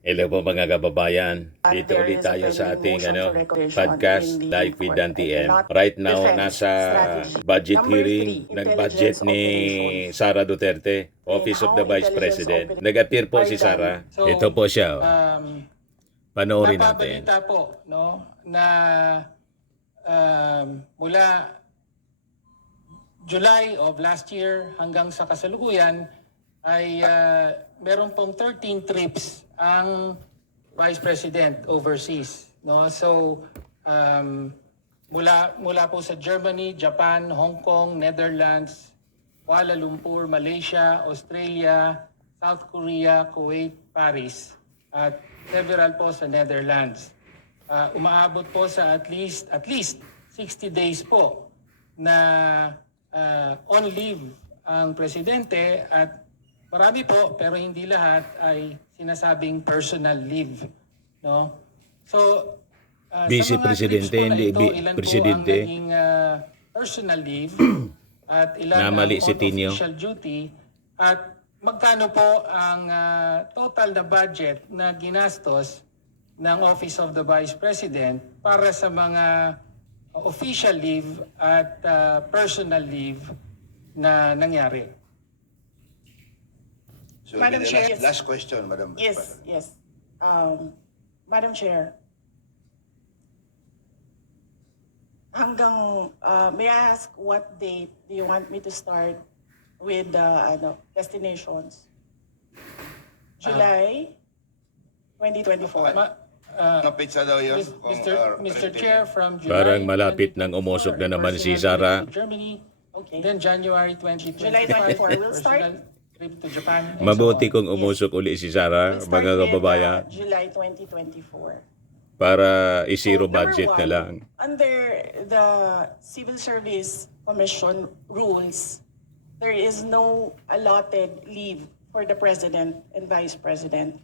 Hello po mga kababayan. Dito ulit tayo sa ating podcast live with Dan TM. Right now, nasa budget hearing, nag-budget ni Sara Duterte, Office of the Vice President. Nag-appear po si Sara. Ito po siya. Panoorin natin. Napabalita po, no, na mula July of last year hanggang sa kasalukuyan ay meron pong 13 trips ang Vice President overseas, no? So mula po sa Germany, Japan, Hong Kong, Netherlands, Kuala Lumpur, Malaysia, Australia, South Korea, Kuwait, Paris, at several po sa Netherlands. Umaabot po sa at least 60 days po na on leave ang presidente, at marami po pero hindi lahat ay sinasabing personal leave, no? So Vice Presidente, hindi Presidente. Ilan po ang naging personal leave at ilan ang on-official duty, at magkano po ang total na budget na ginastos ng Office of the Vice President para sa mga official leave at personal leave na nangyari. So, Madam Chair, last question, Madam. Yes. Madam Chair, may I ask what date do you want me to start with the destinations? July 2024. Napitsa daw yun. Mr. Chair, from July Parang malapit nang umusok na naman si Sara. Germany, Okay. then January 2025. July 24 will start. Personal trip to Japan. and Mabuti so on. kung umusok uli si Sara, We'll start mga with, kababayan, July 2024. para i-zero So, number budget na one, lang. Under the Civil Service Commission rules, there is no allotted leave for the President and Vice President.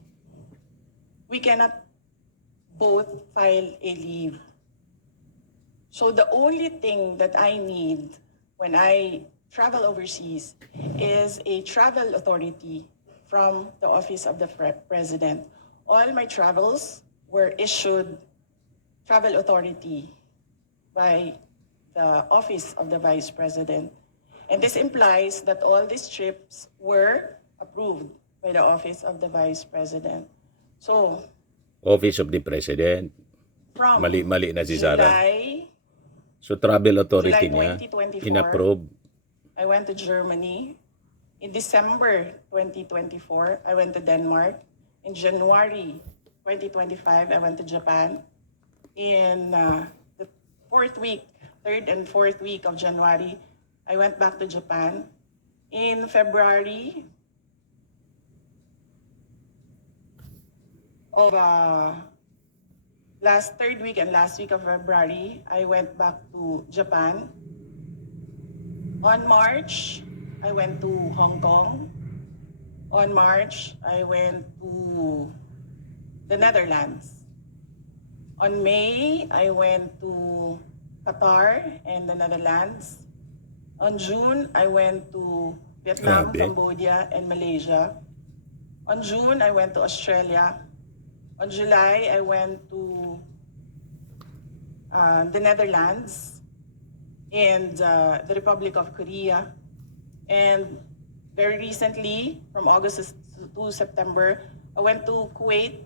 We cannot both file a leave. So the only thing that I need when I travel overseas is a travel authority from the Office of the President. All my travels were issued travel authority by the Office of the Vice President. And this implies that all these trips were approved by the Office of the Vice President. So, Office of the President. from Mali na si Sara. July, So travel authority July niya, 2024. inapprove. I went to Germany. In December 2024, I went to Denmark. In January 2025, I went to Japan. In the third and fourth week of January, I went back to Japan. In February of third week and last week of February, I went back to Japan. On March, I went to Hong Kong. On March, I went to the Netherlands. On May, I went to Qatar and the Netherlands. On June, I went to Vietnam, Grabe. Cambodia, and Malaysia. On June, I went to Australia. On July, I went to the Netherlands and the Republic of Korea. And very recently, from August to September, I went to Kuwait,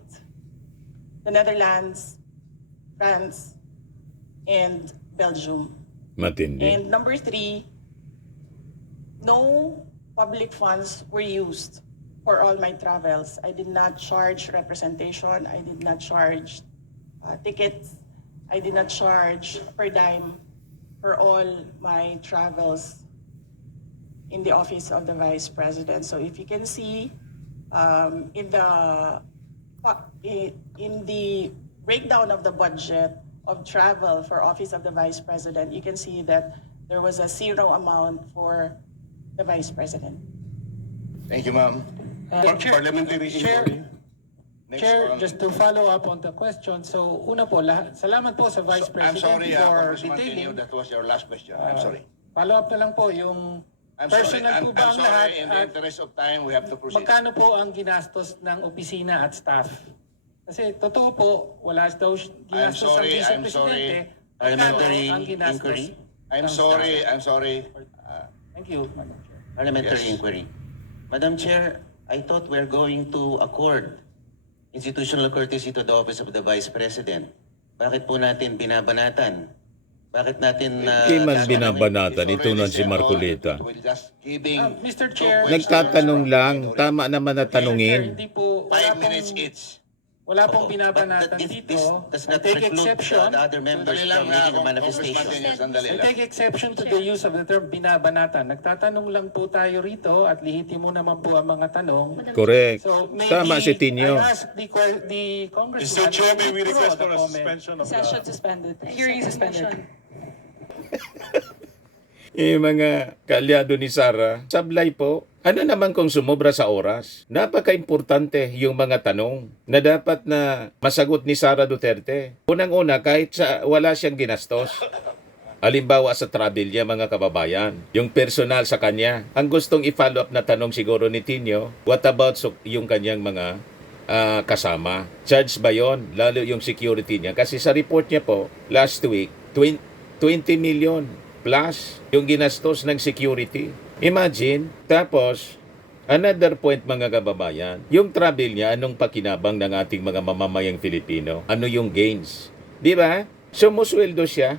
the Netherlands, France, and Belgium. Matindi. And number 3, no public funds were used for all my travels. I did not charge representation. I did not charge tickets. I did not charge per dime for all my travels in the Office of the Vice President. So if you can see in the breakdown of the budget of travel for Office of the Vice President, you can see that there was a zero amount for the Vice President. Thank you, ma'am. Parliamentary Chair, inquiry. Next Chair, from- just to follow up on the question. So, una po, salamat po sa Vice I'm President sorry, for Congressman Tenyo, detailing. that was your last question. I'm sorry. Follow up na lang po yung personal po ba I'm ang lahat, sorry, in the at interest of time, we have to proceed. magkano po ang ginastos ng opisina at staff Kasi totoo po, wala daw ginastos ang Vice I'm sorry. Presidente. Parliamentary Ang ginastos inquiry? I'm ng sorry, staff. I'm sorry. Thank you, Madam Chair. Parliamentary Yes. inquiry. Madam Chair, I thought we're going to accord institutional courtesy to the office of the Vice President. Bakit po natin binabanatan? Bakit natin Hindi man tatanungin? binabanatan, It's ito nun already si Marcolita. settled. We're just giving Mr. two Chair, questions. Nagtatanong lang, tama naman na Mr. Chair, tanungin. hindi po, wala 5 minutes pong, each. wala pong Opo, binabanatan but dito. does I not take preclude exception. the other members Sandali lang from making a Congressman manifestation. Daniel, sandali I lang. take exception to the use of the term binabanatan. Nagtatanong lang po tayo rito at lihitimo naman po ang mga tanong. Correct. So maybe Tama si Tinyo. I ask the congressman. Mr. Chair, may we to request withdraw for the a comment. suspension of Session the... suspended. Hearing suspended. Yung mga kaalyado ni Sara, sablay po. Ano naman kung sumobra sa oras? Napaka-importante yung mga tanong na dapat na masagot ni Sara Duterte. Unang-una, kahit wala siyang ginastos. Halimbawa sa travel niya, mga kababayan, yung personal sa kanya. Ang gustong i-follow up na tanong siguro ni Tinyo, what about yung kanyang mga kasama? Charge ba yon? Lalo yung security niya. Kasi sa report niya po, last week, 20 million plus yung ginastos ng security. Imagine, tapos, another point mga kababayan, yung travel niya, anong pakinabang ng ating mga mamamayang Filipino? Ano yung gains? Di ba? Sumusweldo siya.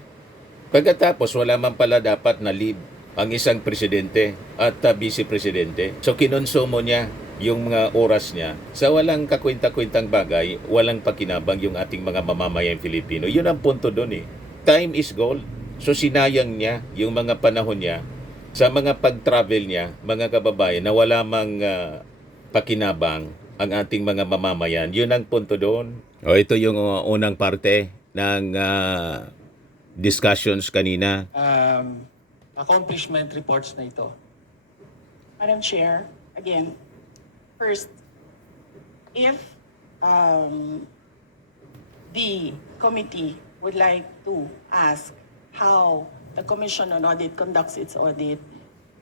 Pagkatapos, wala man pala dapat na leave ang isang presidente at vice-presidente. So, kinonsumo niya yung mga oras niya sa walang kakwenta-kwentang bagay, walang pakinabang yung ating mga mamamayang Filipino. Yun ang punto doon eh. Time is gold. So, sinayang niya yung mga panahon niya sa mga pag-travel niya, mga kababayan, na wala mang pakinabang ang ating mga mamamayan. Yun ang punto doon. O, ito yung unang parte ng discussions kanina. Accomplishment reports na ito. Madam Chair, again, first, if the committee would like to ask how the Commission on Audit conducts its audit,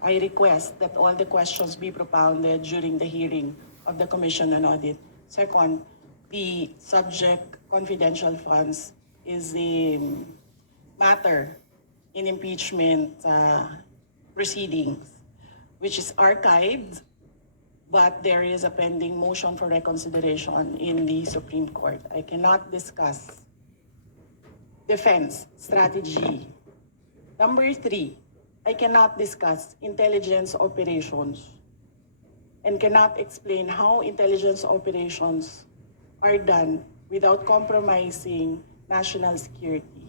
I request that all the questions be propounded during the hearing of the Commission on Audit. Second, the subject confidential funds is the matter in impeachment proceedings, which is archived, but there is a pending motion for reconsideration in the Supreme Court. I cannot discuss defense strategy. Number 3, I cannot discuss intelligence operations and cannot explain how intelligence operations are done without compromising national security.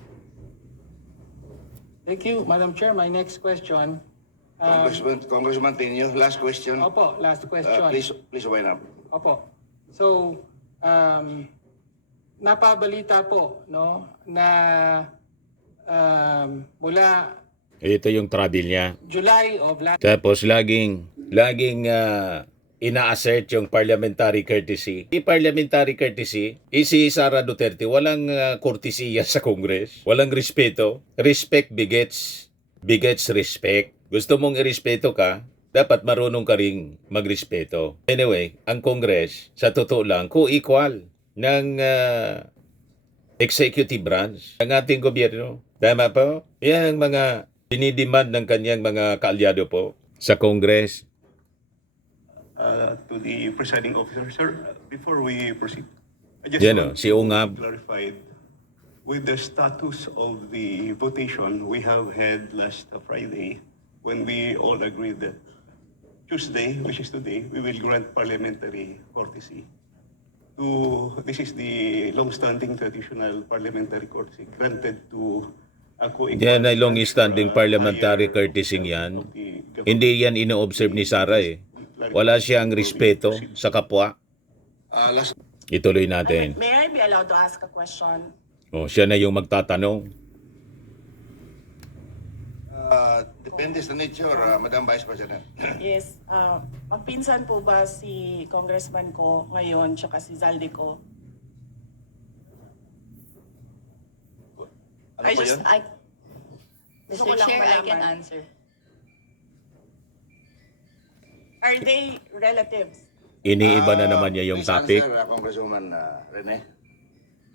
Thank you, Madam Chair. My next question. Congressman Tenyo, last question. Opo, last question. Please wind up. Opo. So, napabalita po, no, na mula Ito yung travel niya. July of last Tapos laging ina-assert yung parliamentary courtesy. Yung parliamentary courtesy, si Sara Duterte, walang kortesiya sa Congress. Walang respeto. Respect begets respect. Gusto mong irespeto ka, dapat marunong ka ring magrespeto. Anyway, ang Congress, sa totoo lang, co-equal ng executive branch ng ating gobyerno. Tama po? Yan ang mga dinidemand ng kanyang mga kaalyado po sa Congress. To the presiding officer, sir, before we proceed, I just Yan want si Ungab. to clarify with the status of the votation we have had last Friday, when we all agreed that Tuesday, which is today, we will grant parliamentary courtesy. This is the long-standing traditional parliamentary courtesy granted to Yan ay long-standing parliamentary courtesy yan. Hindi yan ino-observe ni Sara eh. Wala siyang respeto sa kapwa. Ituloy natin. May I be allowed to ask a question? O, siya na yung magtatanong. Depende sa nature, Madam Vice President. Yes, magpinsan po ba si congressman ko ngayon tsaka si Zaldi ko? Ano po yun? Gusto ko Mr. lang Chair, I can malaman. answer. Are they relatives? iniiba na naman niya yung Please topic. answer, Congresswoman Rene.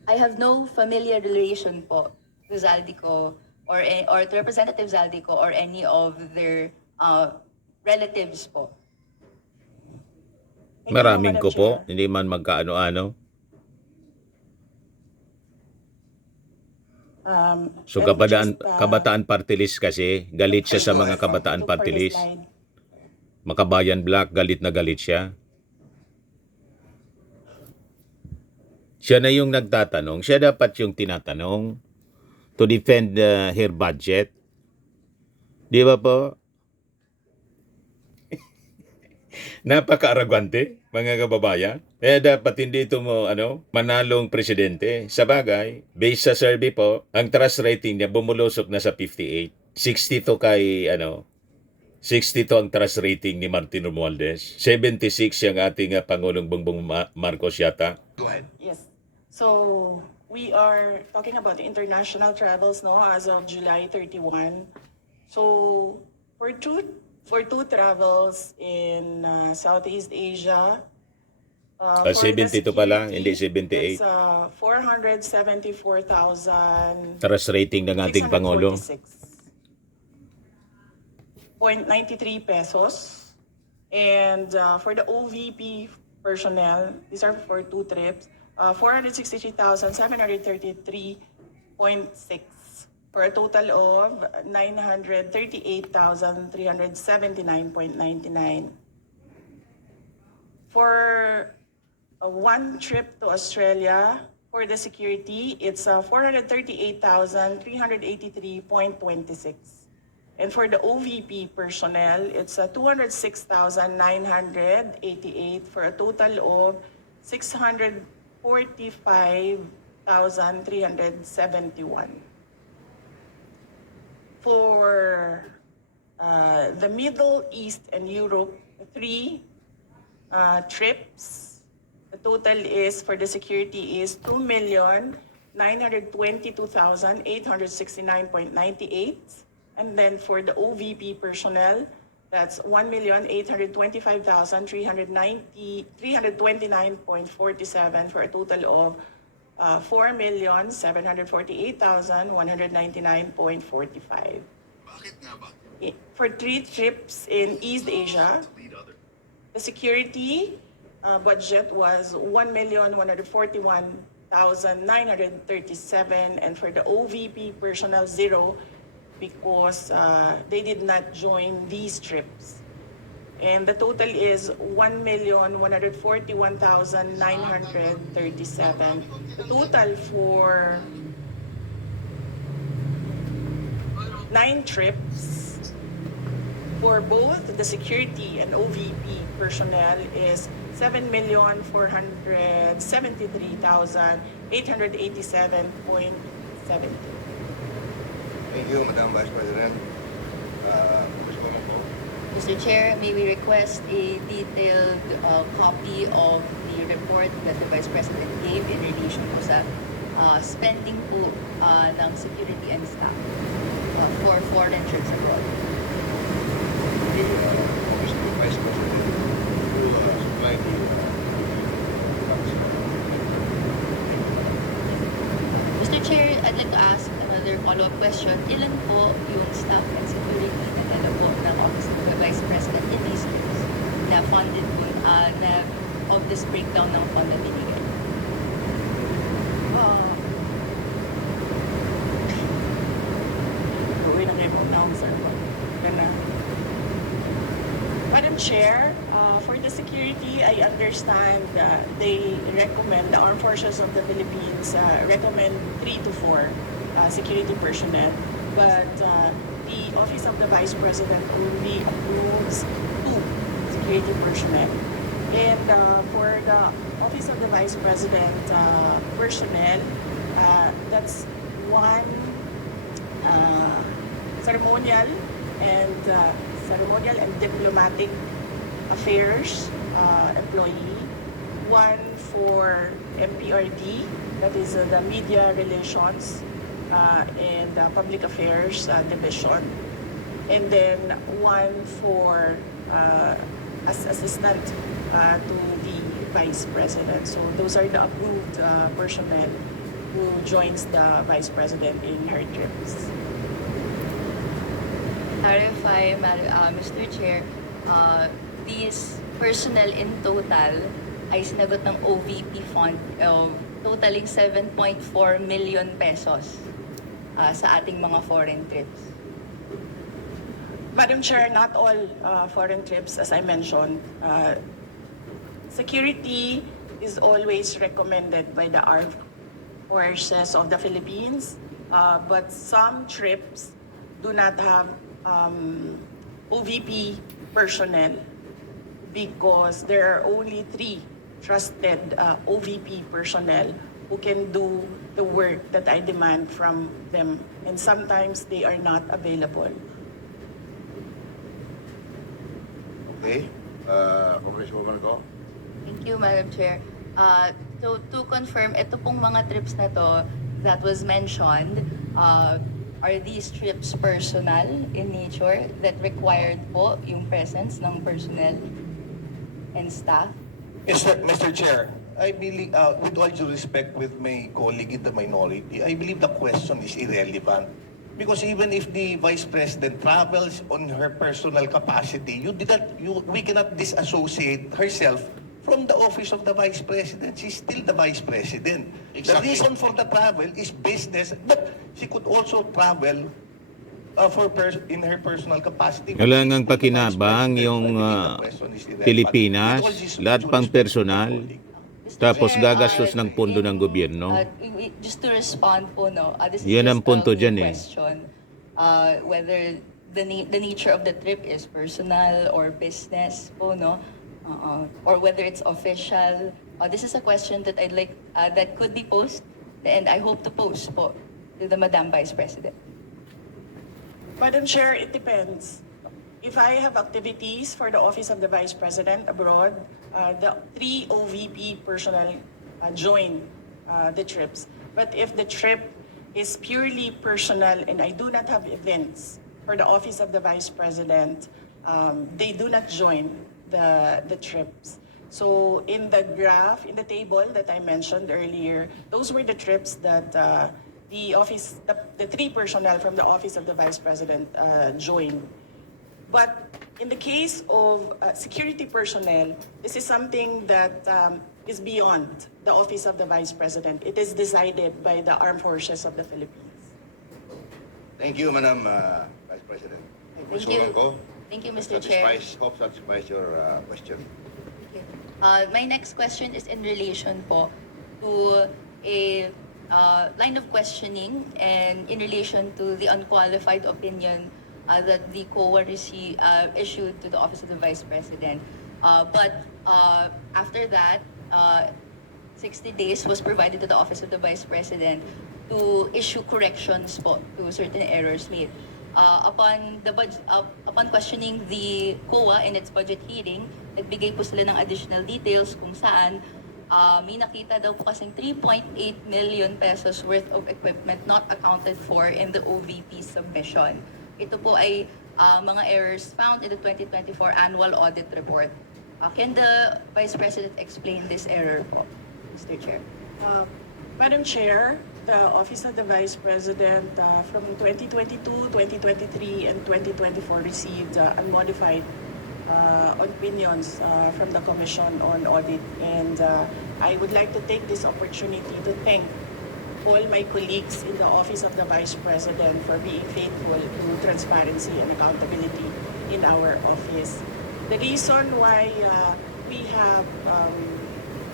I have no familiar relation po to Zaldico or to Representative Zaldico or any of their relatives po. Thank you, Maraming Madam ko po, Chair. hindi man magkaano-ano. So Let me just, kabataan party list kasi, galit siya sa mga kabataan look for party the list. slide. Makabayan Black, galit na galit siya. Siya na yung nagtatanong, siya dapat yung tinatanong to defend her budget. Di ba po? Napaka-arrogante, mga kababayan. Kaya dapat hindi ito mo, manalong presidente. Sa bagay, based sa survey po, ang trust rating niya bumulusok na sa 58. 62 kay, 62 ang trust rating ni Martin Romualdez. 76 yung ating Pangulong Bongbong Marcos yata. Go ahead. Yes. So we are talking about international travels, no, as of July 31. So for two travels in Southeast Asia, for the 72 pala, hindi security, 78. That's 474,000. Trust rating ng ating Pangulo. 646.93 pesos. And for the OVP personnel, these are for two trips, 463,733.6 for a total of 938,379.99. For one trip to Australia, for the security, it's 438,383.26. And for the OVP personnel, it's 206,988 for a total of 645,371. For the Middle East and Europe, three trips, the total is for the security is 2,922,869.98. And then for the OVP personnel, that's 329.47 for a total of 4,748,199.45. Bakit nga ba? For three trips in East Asia, the security budget was 1,141,937, and for the OVP personnel, zero, because they did not join these trips. And the total is 1,141,937. The total for 9 trips for both the security and OVP personnel is 7,473,887.70. Thank you, Madam Vice President. Congresswoman po. Mr. Chair, may we request a detailed copy of the report that the Vice President gave in relation po sa spending po ng security and staff for foreign trips abroad. Vice President, to supply the Mr. Chair, I'd like to ask another follow-up question. Ilan po yung staff and security na dala po ng Office of the Vice President in these trips na funded po na of this breakdown ng fund na binigay? Madam Chair, for the security, I understand they recommend, the Armed Forces of the Philippines recommend 3 to 4 security personnel. But the Office of the Vice President only approves 2 security personnel. And for the Office of the Vice President personnel, that's 1 ceremonial and diplomatic affairs employee, 1 for MPRD, that is the media relations and public affairs division, and then 1 for as assistant to the Vice President. So those are the approved personnel who joins the Vice President in her trips. Clarify, Mr. Chair, these personnel in total ay sinagot ng OVP fund totaling 7.4 million pesos sa ating mga foreign trips. Madam Chair, not all foreign trips, as I mentioned, security is always recommended by the armed forces of the Philippines, but some trips do not have OVP personnel because there are only 3 trusted OVP personnel who can do the work that I demand from them, and sometimes they are not available. Okay. Congresswoman Go. Thank you, Madam Chair. So to confirm, ito pong mga trips na to that was mentioned, are these trips personal in nature that required po yung presence ng personnel and staff? Mr. Chair, I believe, with all due respect with my colleague in the minority, I believe the question is irrelevant. Because even if the Vice President travels on her personal capacity, we cannot disassociate herself from the office of the Vice President. She's still the Vice President. Exactly. The reason for the travel is business, but she could also travel in her personal capacity. Wala ngang pakinabang yung Pilipinas, lahat pang personal, tapos gagastos ng pondo ng gobyerno. Just to respond po, no, this is Yan ang just punto a dyan eh. question, whether the nature of the trip is personal or business po, no, or whether it's official. This is a question that I'd like, that could be posed, and I hope to pose po to the Madam Vice President. Madam Chair, it depends. If I have activities for the Office of the Vice President abroad, the 3 OVP personnel join the trips. But if the trip is purely personal and I do not have events for the Office of the Vice President, they do not join the trips. So in the graph, in the table that I mentioned earlier, those were the trips that the 3 personnel from the Office of the Vice President joined. But in the case of security personnel, this is something that is beyond the Office of the Vice President. It is decided by the Armed Forces of the Philippines. Thank you, Madam Vice President. Thank you. Congresswoman Go. Thank you, Mr. Chair. Hope satisfies your question. Okay. My next question is in relation po to a line of questioning and in relation to the unqualified opinion that the COA issued to the Office of the Vice President. But after that, 60 days was provided to the Office of the Vice President to issue corrections po to certain errors made. Upon questioning the COA in its budget hearing, nagbigay po sila ng additional details kung saan may nakita daw po kasing 3.8 million pesos worth of equipment not accounted for in the OVP submission. Ito po ay mga errors found in the 2024 annual audit report. Can the Vice President explain this error po, Mr. Chair? Madam Chair, the Office of the Vice President from 2022, 2023, and 2024 received unmodified opinions from the Commission on Audit. And I would like to take this opportunity to thank all my colleagues in the Office of the Vice President for being faithful to transparency and accountability in our office. The reason why we have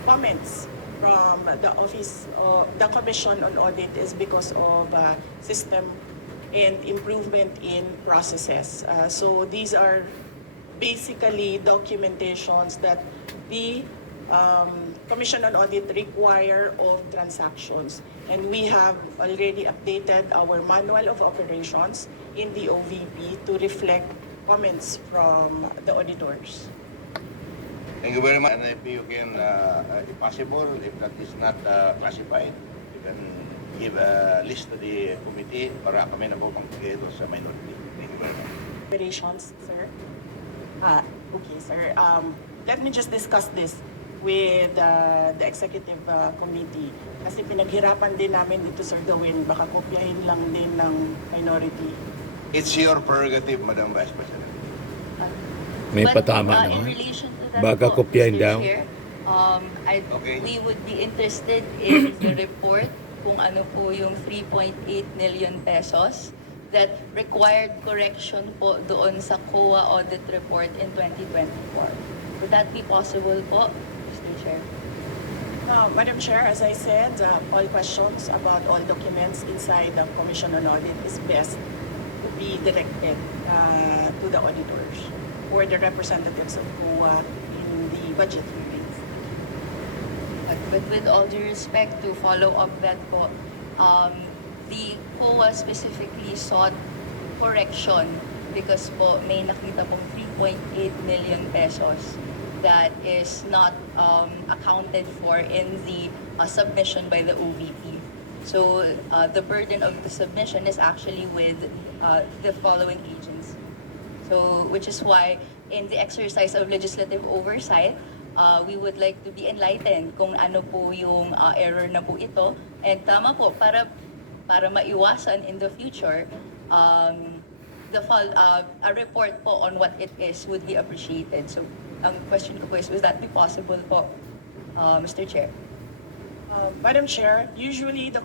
comments from the Office of the Commission on Audit is because of system and improvement in processes. So these are basically documentations that the Commission on Audit require of transactions. And we have already updated our manual of operations in the OVP to reflect comments from the auditors. Thank you very much. And if you can, if possible, if that is not classified, you can give a list to the committee para kami na po magbigay ito sa minority. Thank you very much. Operations, sir. Okay, sir. let me just discuss this with the executive committee. Kasi pinaghirapan din namin dito, Sir Gawin, baka kopyahin lang din ng minority. It's your prerogative, Madam Vice President. May But, patama in naman. relation to that Baka po, kopyahin Mr. daw. Chair, Okay. we would be interested in the report kung ano po yung 3.8 million pesos that required correction po doon sa COA audit report in 2024. Would that be possible po, Mr. Chair? Madam Chair, as I said, all questions about all documents inside the Commission on Audit is best to be directed to the auditors or the representatives of COA in the budget hearings. But with all due respect, to follow up that po, the COA specifically sought correction because po may nakita pong 3.8 million pesos that is not accounted for in the submission by the OVP. So the burden of the submission is actually with the following agency. So which is why in the exercise of legislative oversight, we would like to be enlightened kung ano po yung error na po ito. And tama po, para maiwasan in the future, a report po on what it is would be appreciated. So ang question ko po is, would that be possible po, Mr. Chair? Madam Chair, usually the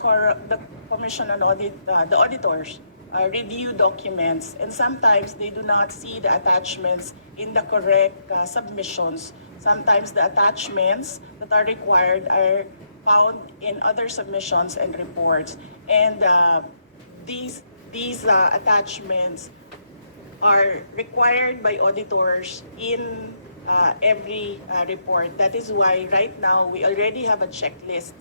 Commission on Audit, the auditors review documents, and sometimes they do not see the attachments in the correct submissions. Sometimes the attachments that are required are found in other submissions and reports. And these attachments are required by auditors in every report. That is why right now we already have a checklist.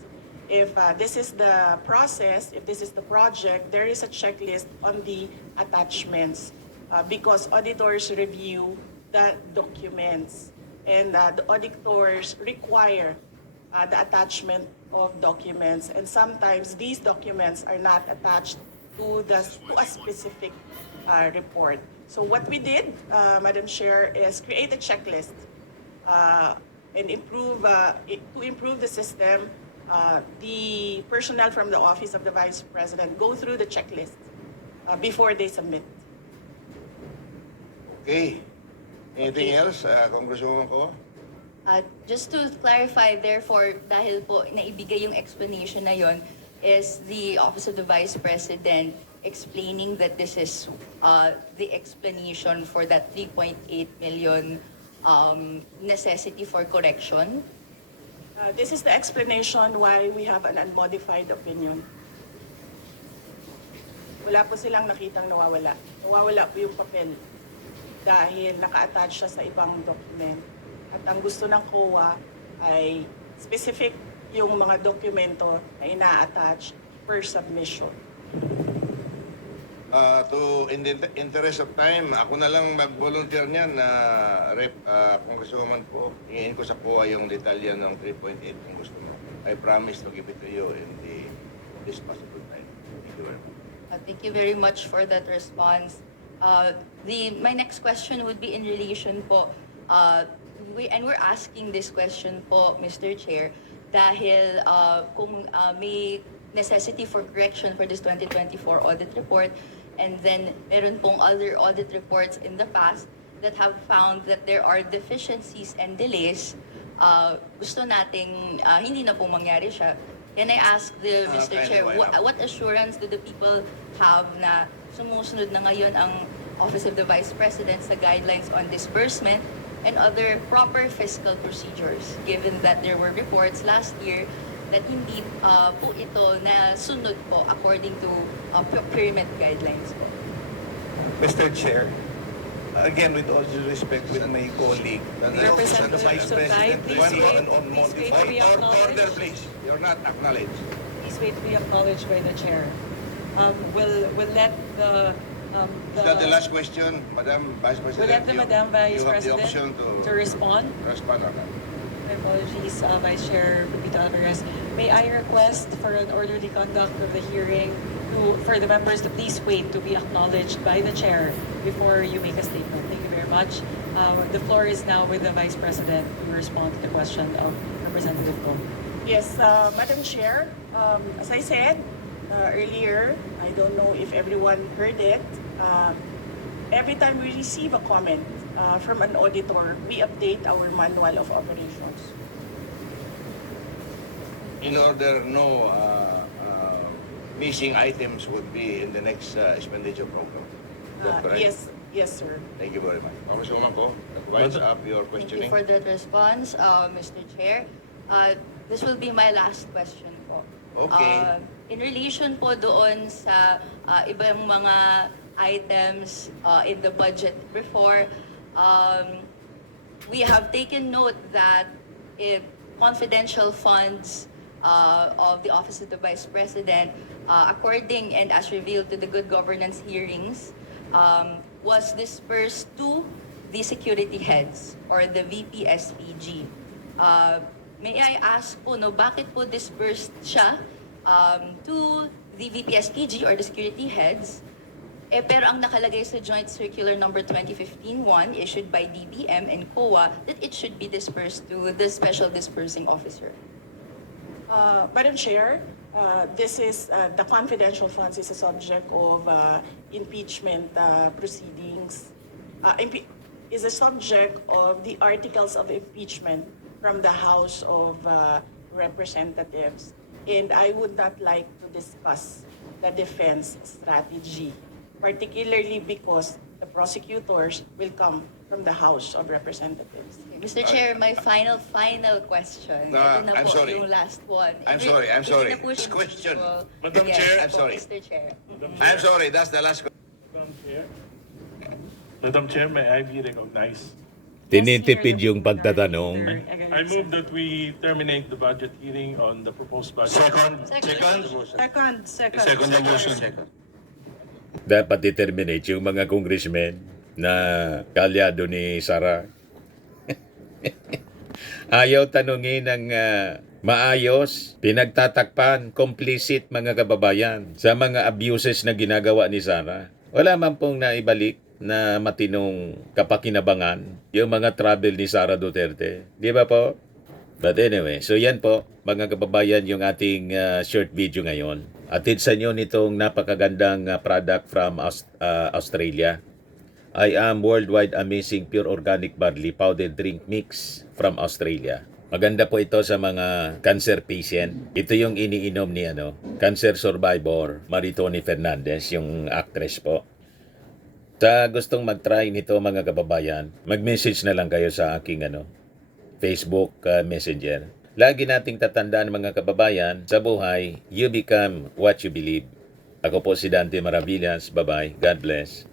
If this is the process, if this is the project, there is a checklist on the attachments because auditors review the documents, and the auditors require the attachment of documents, and sometimes these documents are not attached to a specific report. So what we did, Madam Chair, is create a checklist and to improve the system. The personnel from the Office of the Vice President go through the checklist before they submit. Okay. Anything else, Congresswoman ko? Just to clarify, therefore, dahil po naibigay yung explanation na yon, is the Office of the Vice President explaining that this is the explanation for that 3.8 million necessity for correction? This is the explanation why we have an unmodified opinion. Wala po silang nakitang nawawala. Nawawala po yung papel dahil naka-attach siya sa ibang document. At ang gusto ng COA ay specific yung mga dokumento na ina-attach per submission. In the interest of time, ako na lang mag-volunteer niyan na Congresswoman po. Hingin ko sa COA yung detalye ng 3.8 kung gusto mo. I promise to give it to you in this possible time. Thank you very much. Thank you very much for that response. My next question would be in relation po, we're asking this question po, Mr. Chair, dahil kung may necessity for correction for this 2024 audit report, and then meron pong other audit reports in the past that have found that there are deficiencies and delays, gusto nating hindi na pong mangyari siya. Can I ask Mr. Chair, what assurance do the people have na sumusunod na ngayon ang Office of the Vice President sa guidelines on disbursement and other proper fiscal procedures, given that there were reports last year that hindi po ito na sunod po according to procurement guidelines po? Mr. Chair, again, with all due respect with my colleague, the Office of the Vice President received an unmodified Order, please. You're not acknowledged. Please wait to be acknowledged by the chair. We'll let the Is that the last question, Madam Vice President? we'll let the Madam Vice You have the option President to to respond. respond or not. My apologies, Vice Chair Pepita Alvarez. May I request for an orderly conduct of the hearing for the members to please wait to be acknowledged by the chair before you make a statement. Thank you very much. The floor is now with the Vice President to respond to the question of Representative Go. Yes, Madam Chair, as I said earlier, I don't know if everyone heard it. Every time we receive a comment from an auditor, we update our manual of operations. In order no missing items would be in the next expenditure program. Is that correct? Yes, sir. Thank you very much. Congresswoman ko, that winds up your Thank you questioning. for that response, Mr. Chair. This will be my last question po. Okay. In relation po doon sa ibang mga items in the budget before, we have taken note that if confidential funds of the Office of the Vice President, according and as revealed to the good governance hearings, was dispersed to the security heads or the VP-SPG. May I ask po, no, bakit po dispersed siya to the VP-SPG or the security heads? Pero ang nakalagay sa Joint Circular Number 2015-1 issued by DBM and COA that it should be dispersed to the Special Dispersing Officer. Madam Chair, this is the confidential funds is a subject of impeachment proceedings. Is a subject of the articles of impeachment from the House of Representatives, and I would not like to discuss the defense strategy, particularly because the prosecutors will come from the House of Representatives. Mr. Chair, my final question. Ito na I'm po sorry. yung last one. I'm Hindi- sorry. hindi na po This siya question. usual. Madam Yes Chair, po, I'm sorry. Mr. Chair. I'm sorry, that's the last question. Madam Chair, may I be recognized? Tinitipid yung pagtatanong. I move that we terminate the budget hearing on the proposed budget. Second. Second the motion. Dapat determinate yung mga congressmen na kalyado ni Sara. Ayaw tanungin ng maayos, pinagtatakpan, complicit mga kababayan sa mga abuses na ginagawa ni Sara. Wala man pong naibalik na matinong kapakinabangan yung mga travel ni Sara Duterte. Di ba po? But anyway, so yan po mga kababayan yung ating short video ngayon. Atid sa inyo nitong napakagandang product from Australia. I am worldwide amazing pure organic barley powdered drink mix from Australia. Maganda po ito sa mga cancer patient. Ito yung iniinom ni cancer survivor Maritoni Fernandez, yung actress po. Sa gustong mag-try nito mga kababayan, mag-message na lang kayo sa aking Facebook Messenger. Lagi nating tatandaan mga kababayan, sa buhay, you become what you believe. Ako po si Dante Maravillas. Bye-bye. God bless.